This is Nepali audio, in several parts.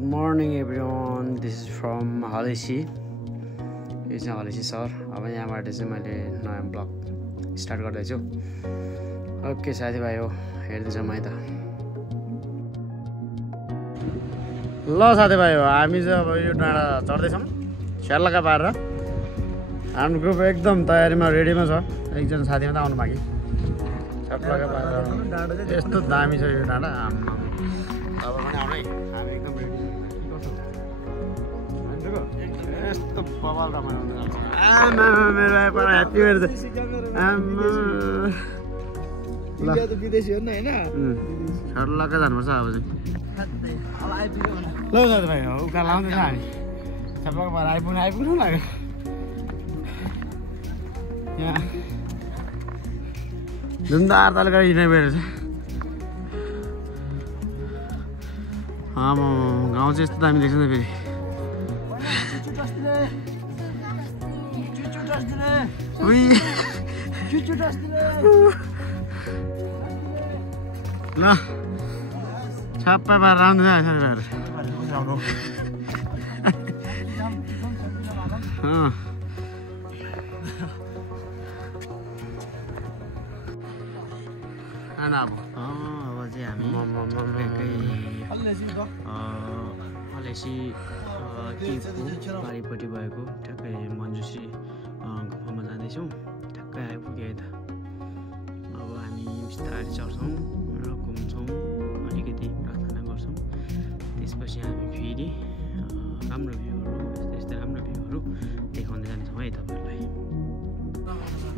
Good morning everyone. This is from Halesi. यो चाहिँ हलेसी सर. अब यहाँबाट चाहिँ मैले नयाँ ब्लग स्टार्ट गर्दैछु. ओके साथीभाइ हो हेर्दै जाउँ है त. ल साथीभाइ हो हामी चाहिँ अब यो डाँडा चढ्दैछौँ. स्यालका पारेर. हाम्रो ग्रुप एकदम तयारीमा रेडीमा छ. एकजना साथी मात्रै आउनु बाँकी. स्यालका पारेर. यस्तो दामी छ यो डाँडा. अब पनि आउनु है. हामी एकदम रेडी. यस्तो बवाल रमाइलो हुन्छ. आमा मेरो आइपर ह्यापी बर्थडे. आमा ल त विदेशी हो नि हैन. छर्लका जानुपर्छ अब चाहिँ. ल साथीभाइ हो उकालो आउँदैछ हामी. सबैको भएर आइपुग्नु लाग्यो. यहाँ धुमधार ताल गरेर हिँड्ने भइरहेछ. आमा गाउँ चाहिँ यस्तो दामी देख्छ नि फेरि. ल छाप्पा पारेर आउँदैन साथीभाइहरू. अब चाहिँ हामी हलेसी बारीपट्टि भएको ठ्याक्कै मन्जुसी गुफामा जाँदैछौँ. ठ्याक्कै आइपुग्यो है त. अब हामी बिस्तारै चढ्छौँ र घुम्छौँ, अलिकति प्रार्थना गर्छौँ. त्यसपछि हामी फेरि राम्रो भ्यूहरू यस्तै राम्रो भ्यूहरू देखाउँदै जान्छौँ है तपाईँहरूलाई.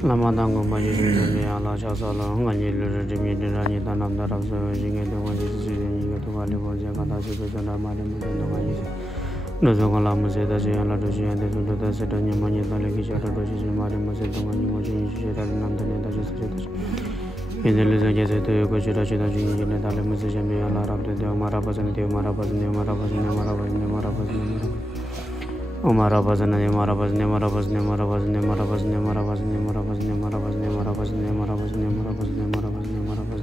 Lamadang Majini Allah Chasala, Ganil, Dimini, Tanam, the Rabs, Jing, the one is you to Valley, Jakata, and Madam Nozola Mazeda, Jala Doji, and the Setanya Mani, the Legisha, Doji, Madam Mazeta, and the Justice. In the Lizard, Gojira, Jin, and the Mazajami, Allah, the Marabas and the Marabas and the Marabas and the Marabas and the Marabas and the Omarabas and Nemarabas, Nemarabas, Nemarabas, Nemarabas, Nemarabas, Nemarabas, Nemarabas, Nemarabas, Nemarabas, Nemarabas, Nemarabas, Nemarabas, Nemarabas.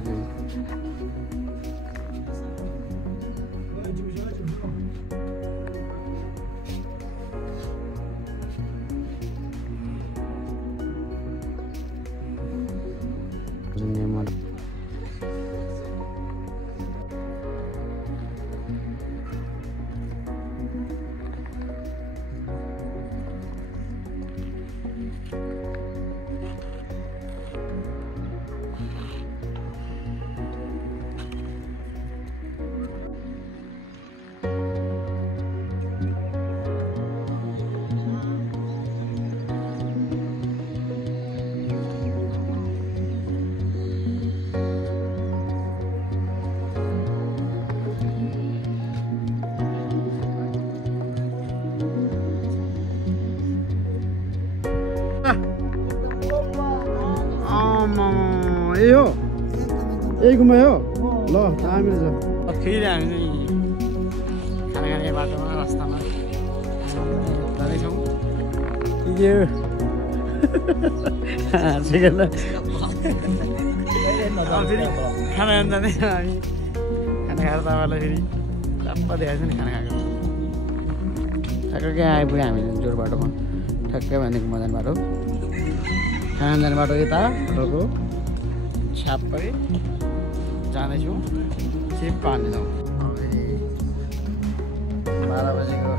ए हो यही घुमाइ हो. ल दामी छ. फेरि हामी खाना खाने बाटोमा रास्तामा जाँदैछौँ. के फेरि खाना खान जाँदैछौँ हामी. खाना खाएर तपाईँलाई फेरि टप्प देखाएको छ नि खाना खाएको. ठ्याक्कै आइपुग्यो हामी जोर बाटोमा. ठ्याक्कै भनेको मजान बाटो. खाना जाने बाटो यता होटलको छ्याप्पै जाँदैछौँ. सिप पार्ने जाउँ. 12 बजेको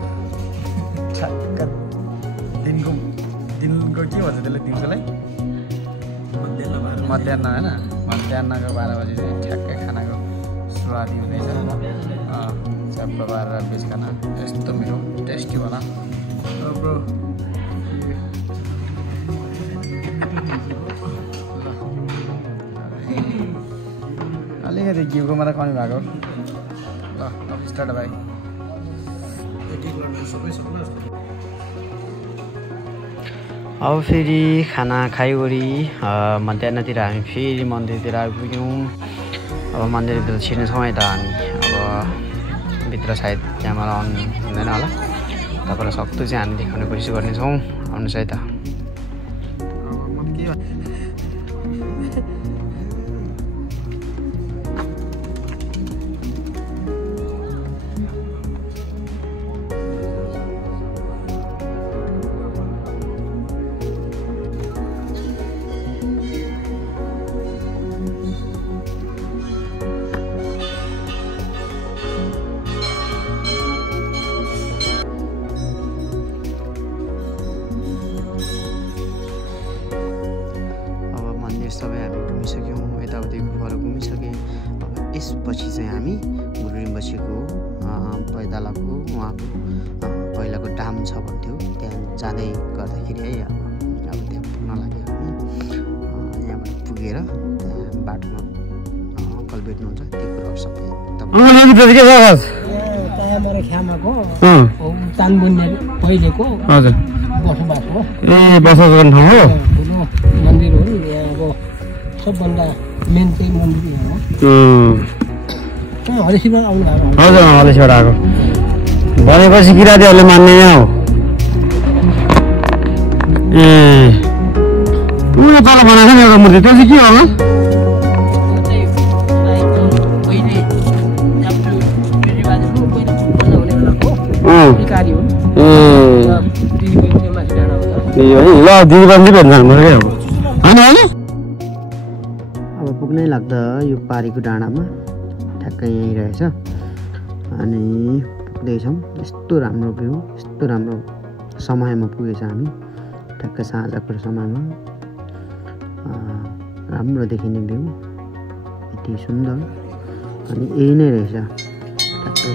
ठ्याक्क दिनको के भन्छ त्यसलाई दिउँसोलाई मध्याह होइन. मध्याहको 12 बजी चाहिँ ठ्याक्कै खानाको सुरुवाती हुँदैछ. छ्याप्प पारेर बेस खाना यस्तो मिठो टेस्टी होला. ब्रो अलिकति घिउको मात्रै कमी भएको. ल अब स्टार्ट भाइ. अब फेरि खाना खाइवरी मध्याहतिर हामी फेरि मन्दिरतिर आइपुग्यौँ. अब मन्दिरतिर छिर्नेछौँ है त हामी. अब भित्र सायद क्यामेरा अन हुँदैन होला. तपाईँलाई सक्दो चाहिँ हामी देखाउने कोसिस गर्नेछौँ. आउनुहोस् है त. पारीको पैतालाको उहाँको पहिलाको डाम छ भन्थ्यो। त्यहाँ जाँदै गर्दाखेरि है अब त्यहाँ पुग्न लाग्यो हामी। यहाँबाट पुगेर त्यहाँ बाटोमा अङ्कल भेट्नुहुन्छ, त्यो कुराहरू सबै ख्यामाको चानबुन्ने पहिलेको बसोबास हो। बसोबास गर्ने ठाउँ हो। ठुलो मन्दिर हो। यहाँको सबभन्दा मेन चाहिँ मन्दिर यहाँ हो। हरिशिवबाट आउनु भएको। हजुर हरिशिवबाट आएको भनेपछि किराँतीहरूले मान्ने यहाँ हो। तल बनाएको नि एउटा मूर्ति, त्यो चाहिँ के होला? ल दिदीबन्दी भेट्नु जानुपर्छ क्या होइन। अब पुग्नै लाग्दा यो पारीको डाँडामा ठ्याक्कै यहीँ रहेछ। अनि पुग्दैछौँ। यस्तो राम्रो भ्यू, यस्तो राम्रो समयमा पुगेछ हामी। ठ्याक्कै साँझको समयमा राम्रो देखिने भ्यू, यति सुन्दर। अनि यही नै रहेछ ठ्याक्कै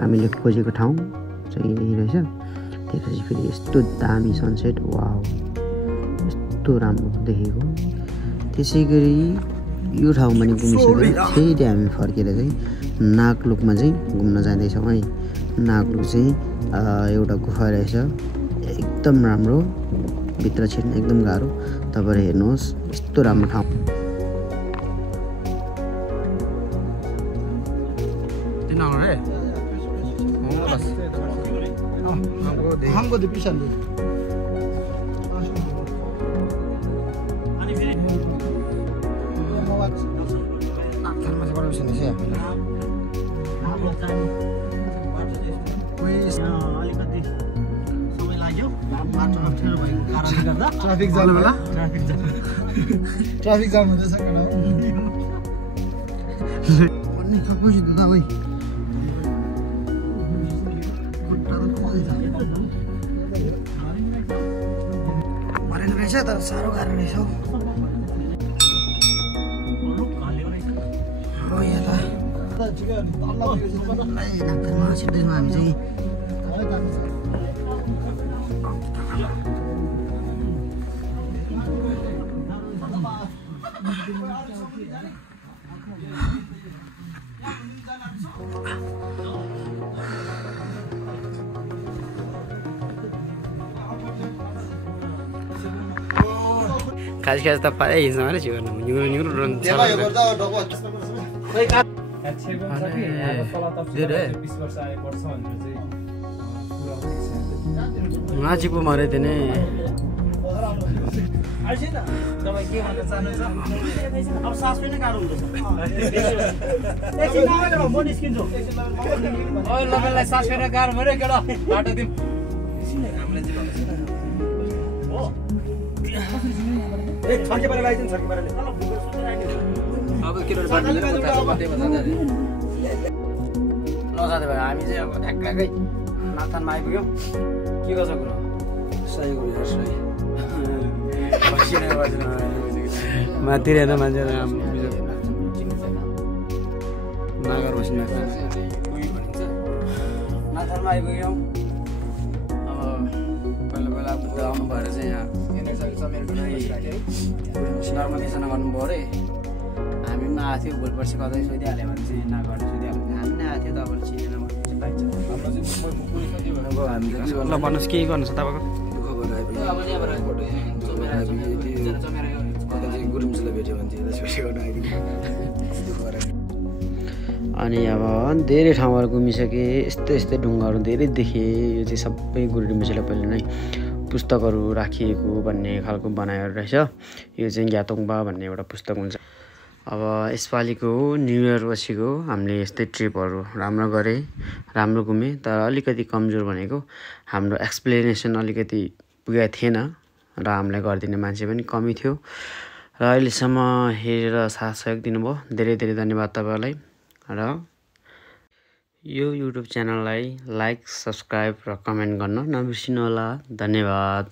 हामीले खोजेको ठाउँ चाहिँ यही रहेछ। त्यसपछि फेरि यस्तो दामी सनसेट, वाउ यस्तो राम्रो देखेको। त्यसै गरी यो ठाउँमा पनि घुमिसकेर फेरि हामी फर्केर चाहिँ नागलुकमा चाहिँ घुम्न जाँदैछौँ है। नागलुक चाहिँ एउटा गुफा रहेछ, एकदम राम्रो, भित्र छिर्न एकदम गाह्रो। तपाईँहरू हेर्नुहोस् यस्तो राम्रो ठाउँ। हमको दे पिछन दे। अनि फेरि अलिकति समय लाग्यो बाटो अप्ठ्यारो भएको कारणले गर्दा। ट्राफिक जाम होला। ट्राफिक जाम हुँदैछ कि न भन्ने थप्पछि त भाइ मरेन रहेछ तर साह्रो गाह्रो रहेछ हौ। नागथारमा छिर्दैछौँ हामी चाहिँ। खास खास त पाए हिँड्छ भने छिर्नु निग्रो रन्छ। माछी पो मरे थियो नि। सास फेर्न गाह्रो भयो केटा बाटो दिउँ। नजाँदै भयो हामी चाहिँ अब ठ्याक्कै नाथानमा आइपुग्यौँ। के गर्छ कुरो सही कुरो सही माथि रहेन मान्छेहरू नागर बस्नु नाथानमा आइपुग्यौँ। अब पहिला पहिला बुद्ध आउनु भएर चाहिँ यहाँ नर्मदेशन गर्नुभयो अरे। हामी पनि आएको थियो, भोलि पर्सि कतै सोधिहाल्यो भने चाहिँ नगर्ने सोधिहाल्यो भने हामी नै आएको थियो। तपाईँले चिनेन भने चाहिँ पाइन्छ। ल भन्नुहोस् के गर्नु छ तपाईँको? अनि अब धेरै ठाउँहरू घुमिसकेँ। यस्तै यस्तै ढुङ्गाहरू धेरै देखेँ। यो चाहिँ सबै गुरुडिम्बुसेले पहिले नै पुस्तकहरू राखिएको भन्ने खालको बनाएको रहेछ। यो चाहिँ ग्यातोङबा भन्ने एउटा पुस्तक हुन्छ। अब यसपालिको न्यु इयर पछिको हामीले यस्तै ट्रिपहरू राम्रो गरेँ, राम्रो घुमेँ। तर अलिकति कमजोर भनेको हाम्रो एक्सप्लेनेसन अलिकति पुगेको थिएन र हामीलाई गरिदिने मान्छे पनि कमी थियो। र अहिलेसम्म हेरेर साथ सहयोग दिनुभयो, धेरै धेरै धन्यवाद तपाईँलाई। र यो युट्युब च्यानललाई लाइक, सब्सक्राइब र कमेन्ट गर्न नबिर्सिनु होला। धन्यवाद।